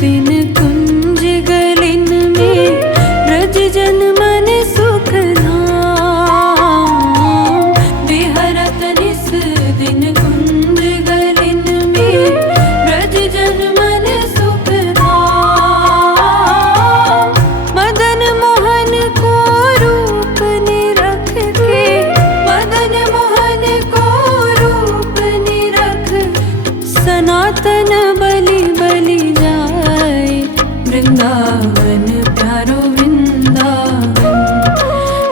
बिन कुंज गलिन में ब्रज जन मन सुख धाम। बिहरत निस दिन कुंज गलिन में ब्रज जन मन सुख धाम। मदन मोहन को रूप निरख के, मदन मोहन को रूप निरख सनातन बलि बलि जाए। वृंदावन प्यारो वृंदावन,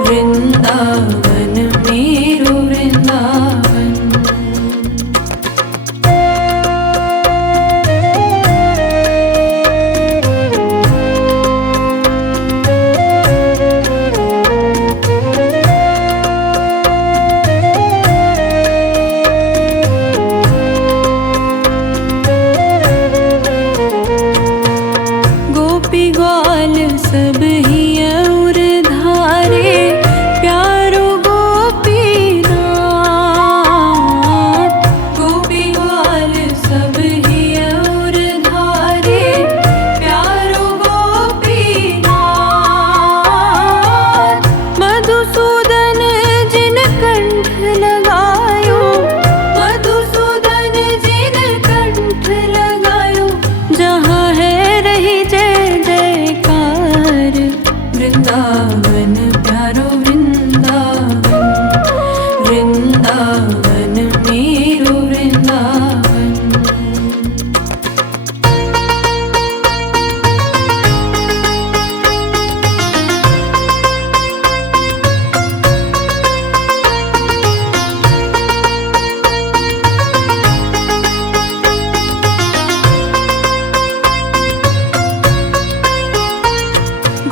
वृंदावन मेरो वृंदावन। गोपी ग्वाल सब ही और धारे, प्यारो गोपीनाथ। गोपी ग्वाल सब ही और धारे, प्यारो गोपीनाथ। मधुसूदन जिन कंठ लगायो, मधुसूदन जिन कंठ लगायो। जहाँ है रही जय जयकार। वृंदावन प्यारो वृंदावन, वृंदावन मेरो वृंदावन।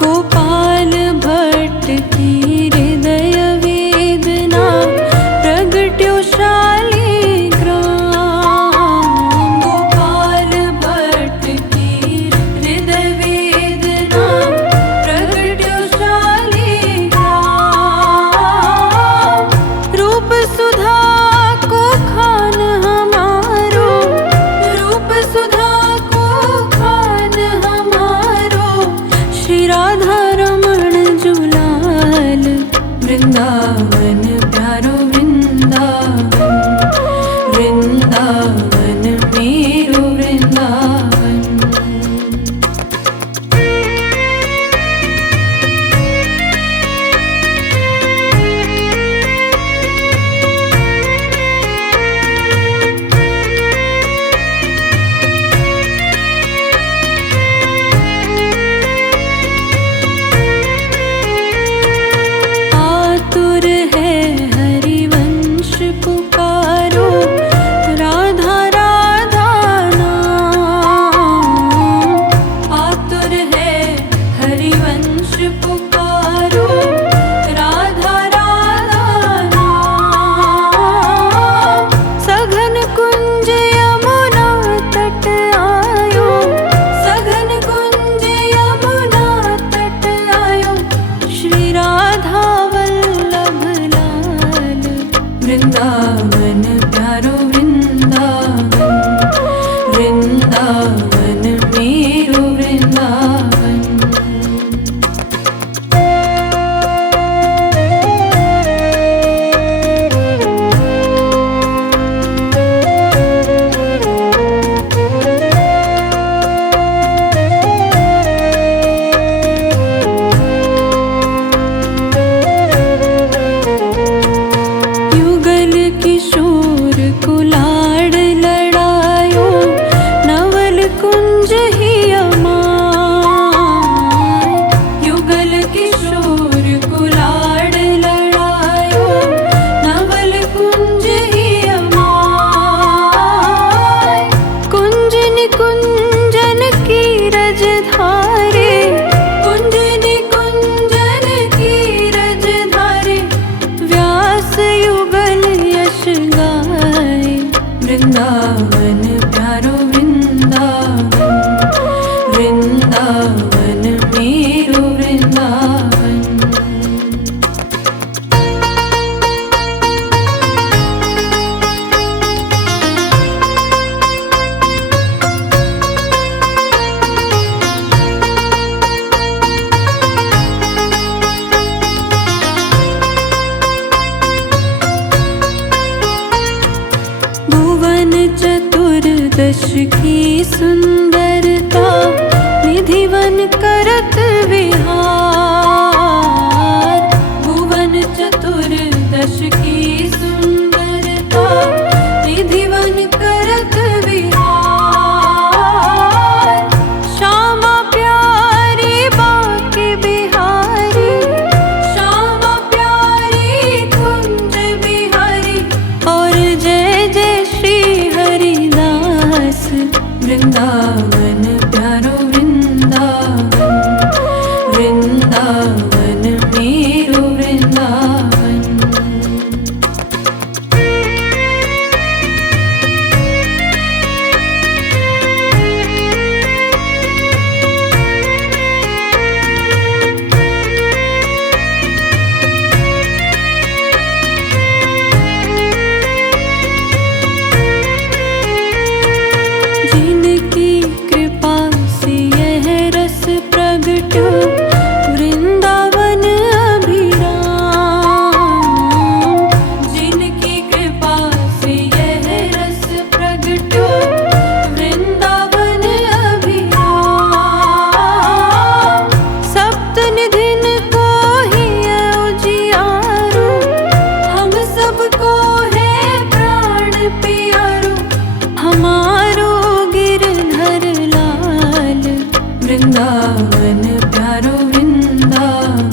गोपाल भट्ट की की सुंदरता निधिवन करत विहार। भुवन चतुर्दश की सुंदरता निधिवन करत विहार। श्यामा प्यारी बाके बिहारी, श्यामा प्यारी कुंज बिहारी। और जय जय श्री हरिदास वृंदावन प्यारो वृंदावन। वृंदावन मेरो वृंदावन। जिनकी कृपा से यह रस प्रगटो वृंदावन अभिराम। जिनकी कृपा से यह रस प्रगटो वृंदावन अभिराम। सप्त निधिन को ही उजियारो, हम सबको है प्राण प्यारो। हमारो गिरधर लाल वृंदावन प्यारो वृंदावन।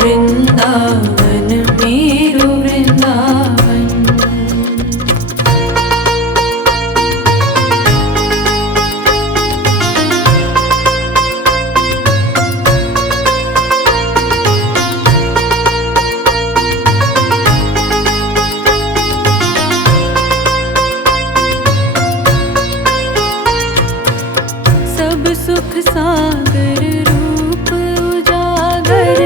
वृंदावन मेरो वृंदावन। सब सुख सागर रूप उजागर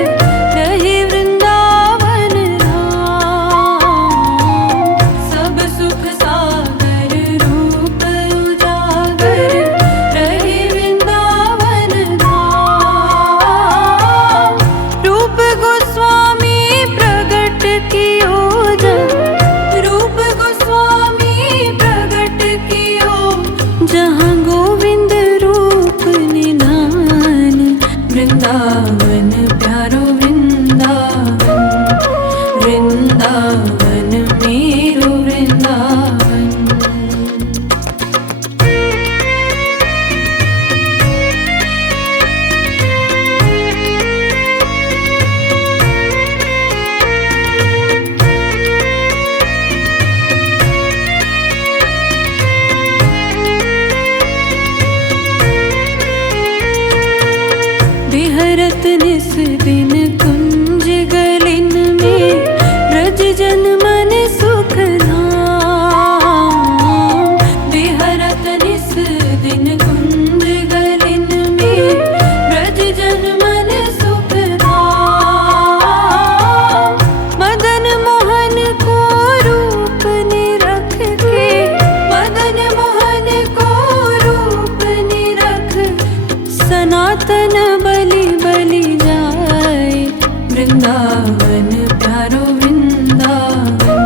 रहे वृंदावन धाम। सब सुख सागर रूप उजागर रहे वृंदावन धाम। रूप गोस्वामी प्रगट कियो जब, रूप गोस्वामी प्रगट कियो जहाँ गोविंद रूप निधान। वृंदावन प्यारो वृंदावन। वृंदावन मेरो वृंदावन। विहरत निस दिन कुंज गलिन में ब्रज जन मन सुख धाम। विहरत निस दिन कुंज गलिन में ब्रज जन मन सुख धाम। मदन मोहन को रूप निरख के, मदन मोहन को रूप निरख सनातन बलि बलि जाए। वृंदावन प्यारो वृंदावन।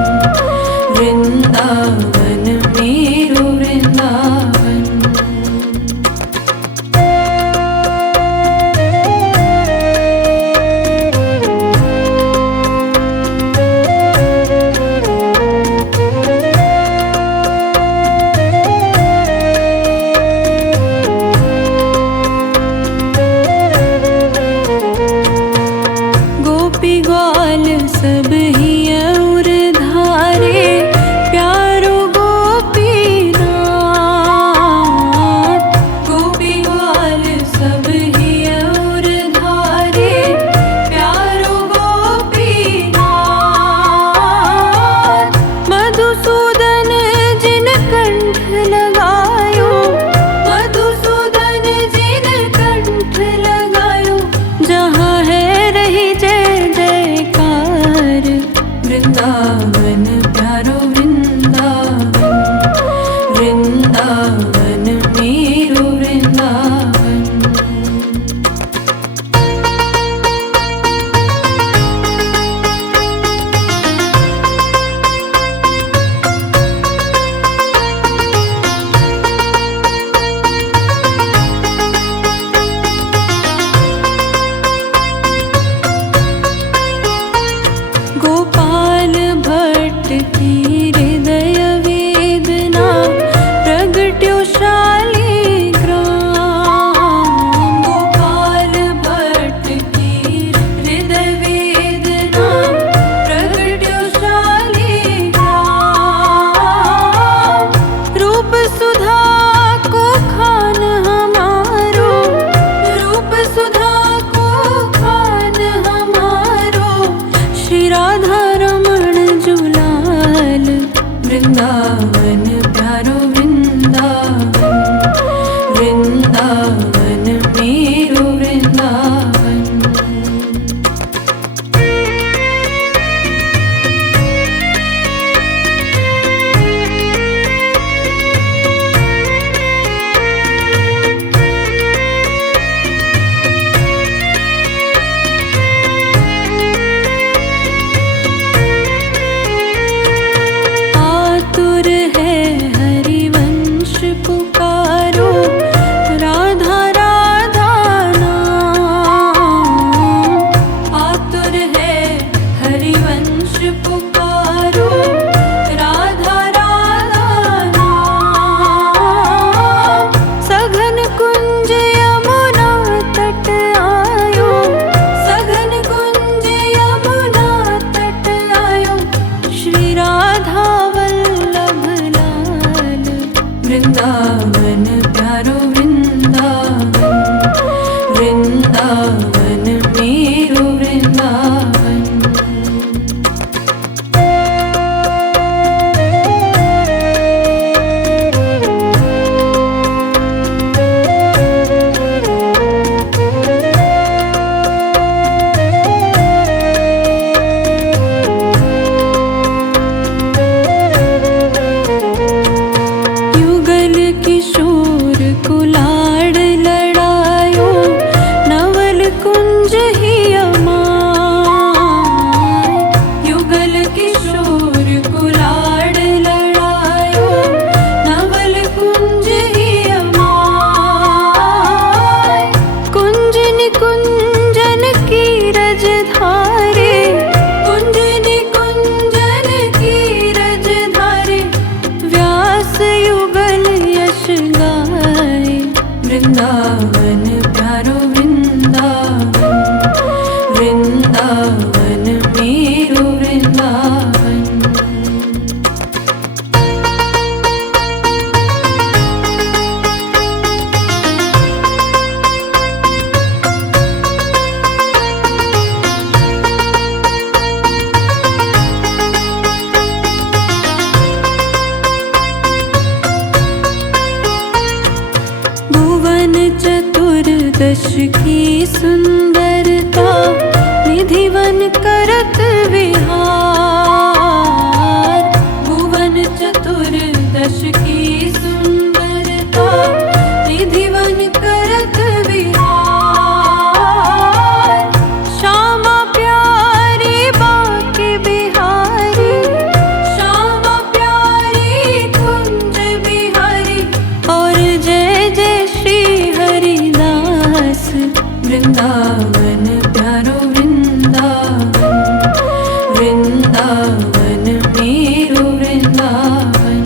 वृंदावन मेरो वृंदावन। गोपी ग्वाल दश की सुंदरता निधिवन करत विहार। भुवन चतुर्दश की सुंदरता निधिवन करत विहार। श्यामा प्यारी बाके बिहारी, श्यामा प्यारी कुंज बिहारी। और जय जय श्री हरिदास वृंदावन प्यारो वृंदावन। वृंदावन मेरो वृंदावन।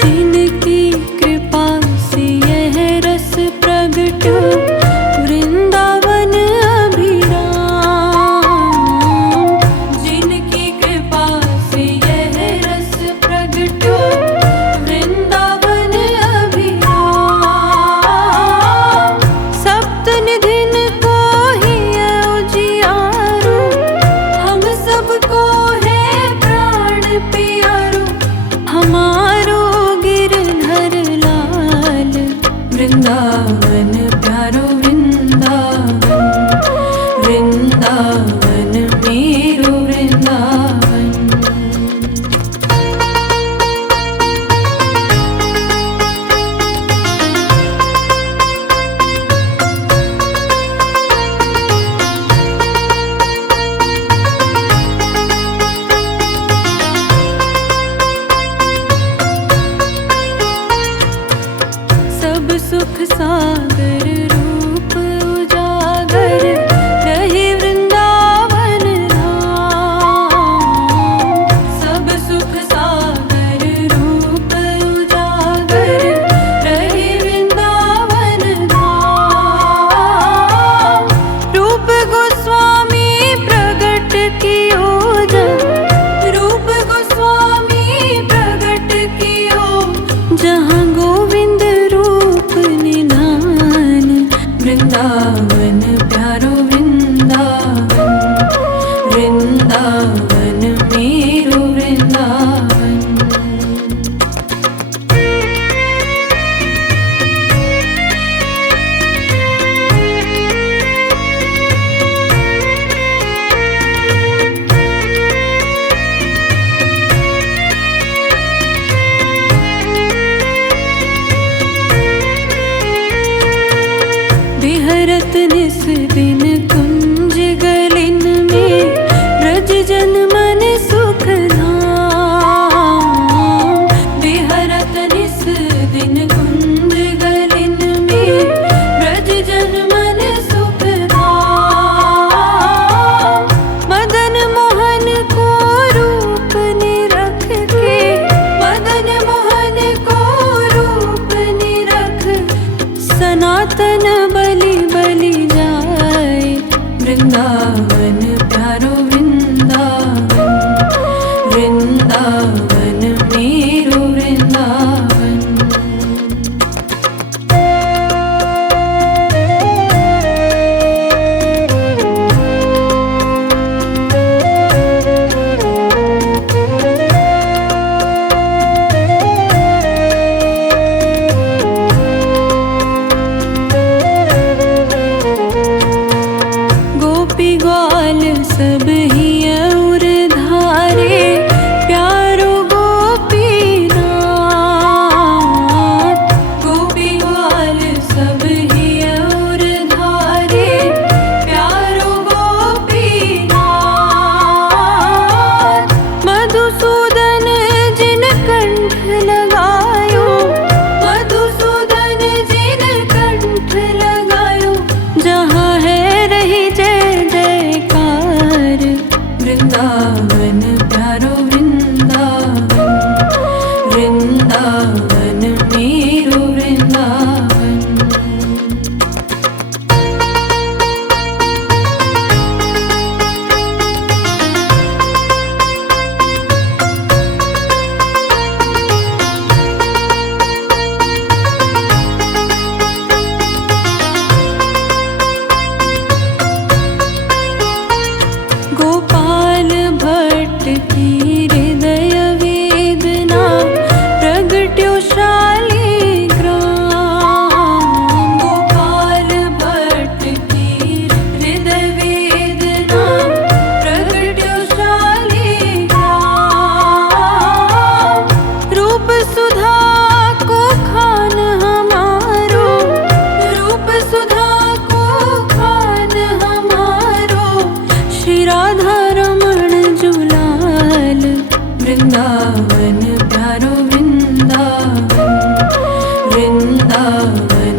जिनकी कृपा से यह रस प्रगट वृंदावन अभिराम। जिनकी कृपा से यह रस प्रगट वृंदावन अभिराम। सप्त निधिन को ही उजियारो, हम सबको है प्राण प्यारो। हमारो गिरधर लाल वृंदावन प्यारो वृंदावन। वृंदावन मेरो वृंदावन। सब सुख सागर रूप उजागर रहे वृंदावन धाम। सब सुख सागर रूप उजागर रहे वृंदावन धाम। रूप गोस्वामी प्रगट कियो जब, रूप गोस्वामी प्रगट कियो जहाँ गोविंद रूप निधान। वृंदावन प्यारो वृंदावन। वृंदावन मेरो वृंदावन। बिहरत निस दिन कुंज गलिन में ब्रज जन मन सुख धाम। बिहरत निस दिन कुंज गलिन में ब्रज जन मन सुख धाम। मदन मोहन को रूप निरख के, मदन मोहन को रूप निरख सनातन बलि बलि जाए। वृंदावन प्यारो वृंदावन। वृंदावन मेरो वृंदावन। गोपी ग्वाल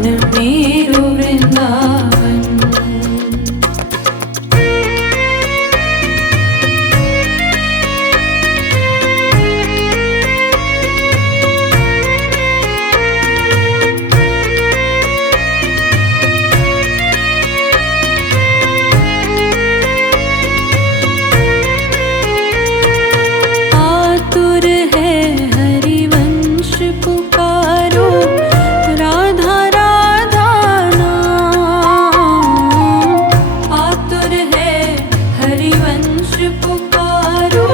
मेरो वृंदावन। आतुर है हरिवंश पुकारो, राधा राधा नाम। आतुर है हरिवंश पुकारो,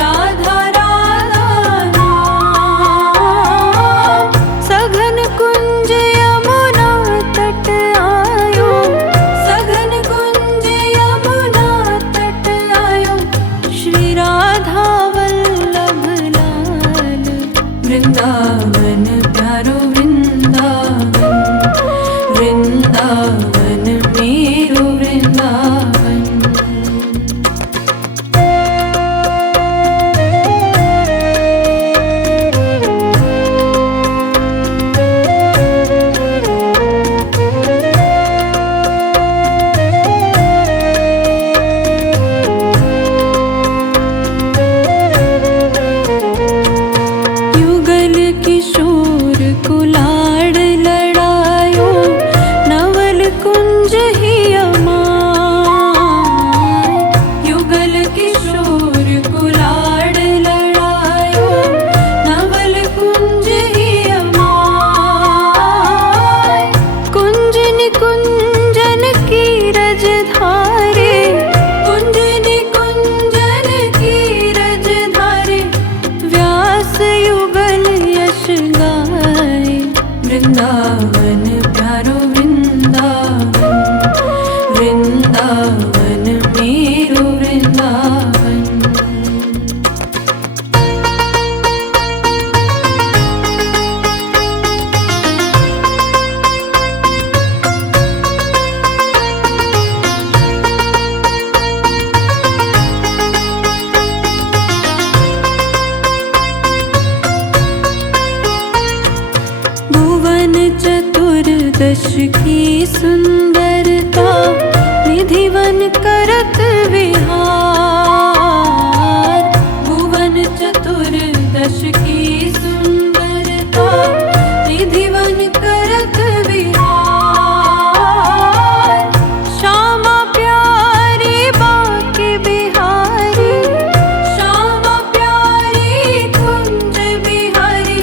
राधा राधा नाम। सघन कुंज यमुना तट आयो, सघन कुंज यमुना तट आयो। श्री राधा वल्लभ लाल, वृंदावन प्यारो वृंदावन। वृंदावन मेरो वृंदावन। युगल किशोर कुलाड़ लड़ायो, नवल कुंज ही अमाय। युगल किशोर कुलाड़ लड़ायो, नवल कुंज ही अमाय। कुंज निकुंजन की रजधारे, कुंज निकुंजन की रजधारे। व्यास युगल यश गाए, वृंदावन प्यारो वृंदावन। वृंदावन मेरो वृंदावन। भुवन चतुर्दश की सुंदरता, निधिवन करत विहार। भुवन चतुर्दश की सुंदरता, निधिवन करत विहार। श्यामा प्यारी बाके बिहारी, श्यामा प्यारी कुंज बिहारी।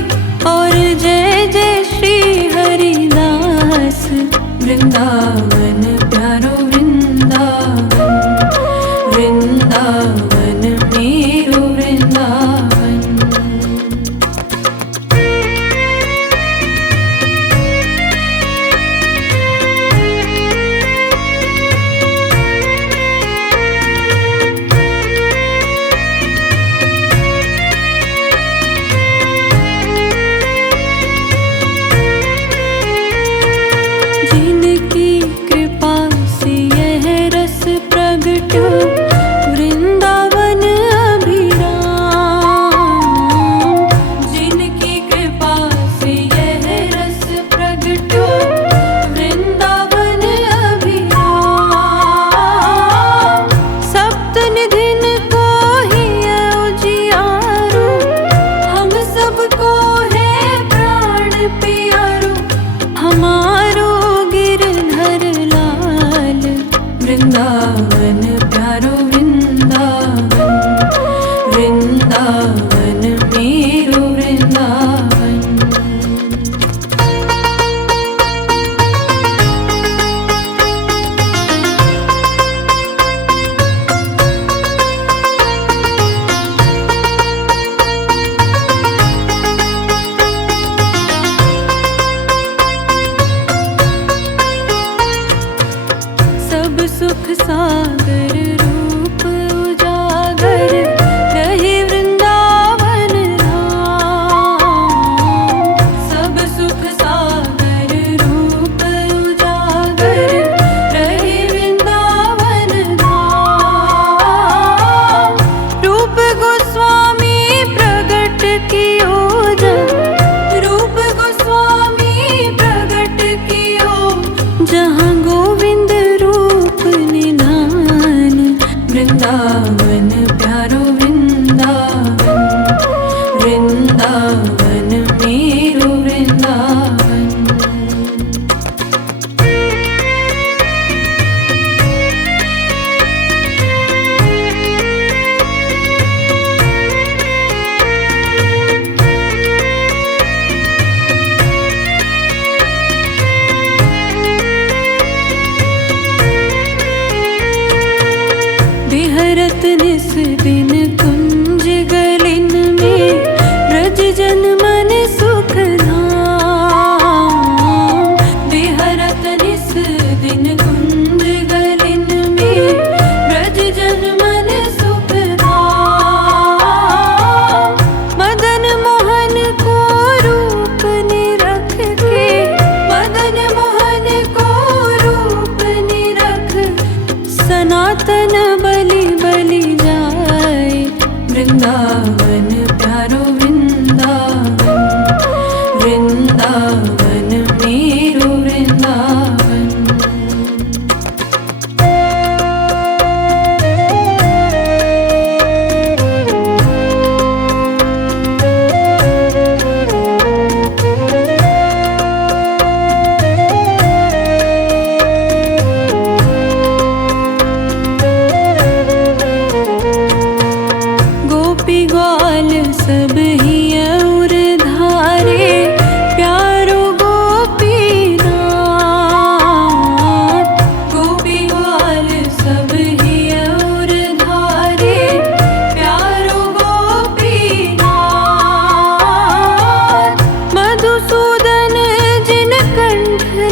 और जय जय श्री हरिदास, वृंदावन प्यारो वृंदावन। वृंदावन मेरो वृंदावन। जिनकी कृपा से यह रस प्रगटो, वृंदावन अभिराम। जिनकी कृपा से यह रस प्रगटो, वृंदावन अभिराम। सप्त निधिन को ही उजियारो, हम सबको है प्राण प्यारो। हमारो गिरधर लाल, वृंदावन प्यारो वृंदावन। वृंदावन मेरो वृंदावन। सब सुख सागर रूप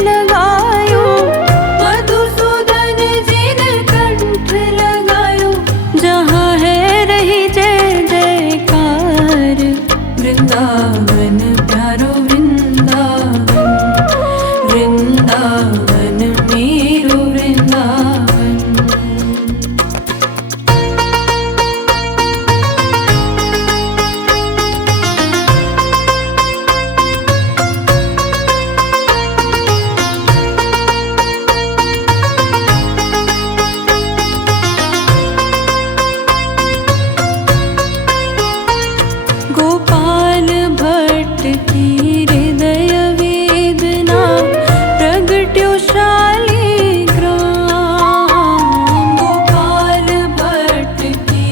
लगायो, मधुसूदन जी ने कंठ लगायो। जहाँ है रही जय जयकार, वृंदावन प्यारो वृंदावन, वृंदावन मेरो वृंदावन। गोपाल भट्ट की हृदय वेदना, प्रगट्यो शालिग्राम। गोपाल भट्ट की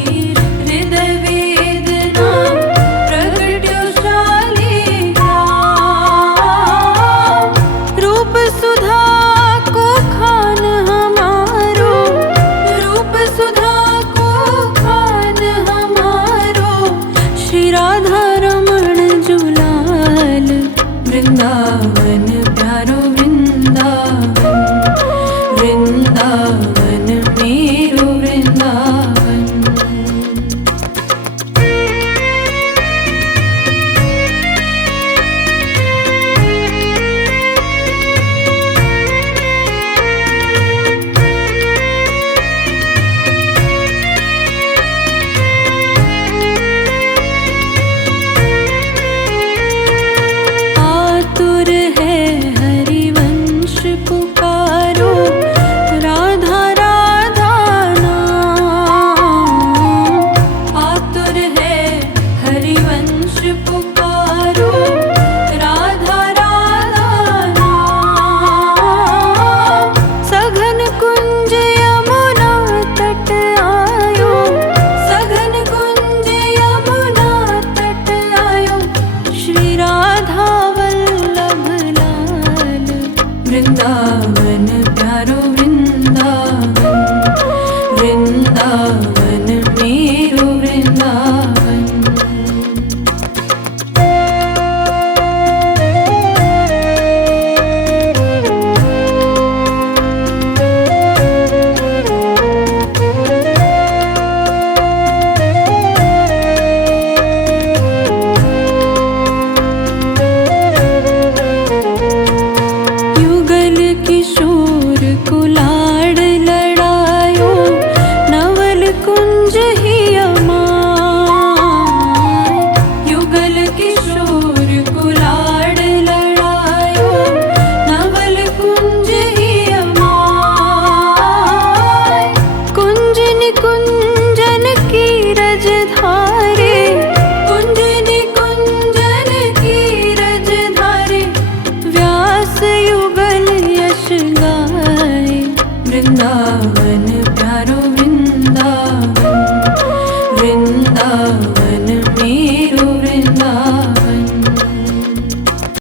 हृदय वेदना, प्रगट्यो शालिग्राम। रूप सुधा को खान हमारो, रूप सुधा को खान हमारो। श्री राधा रमण जुलाल, वृंदावन प्यारो वृंदावन, वृंदावन मेरो वृंदावन। आतुर है हरिवंश पुकारो, राधा राधा नाम। आतुर है हरिवंश पुकारो, राधा राधा नाम। सघन कुंज यमुना तट आयो, सघन कुंज यमुना तट आयो। श्री राधा वल्लभ लाल, वृंदावन प्यारो वृंदावन, वृंदावन मेरो वृंदावन। युगल किशोर कुलाड़ लड़ायो, नवल कुंज ही अमाय। युगल किशोर कुलाड़ लड़ायो, नवल कुंज ही अमाय। कुंज निकुंजन की रज धारे, कुंज निकुंजन की रज धारे। व्यास युगल यश गाए, वृंदावन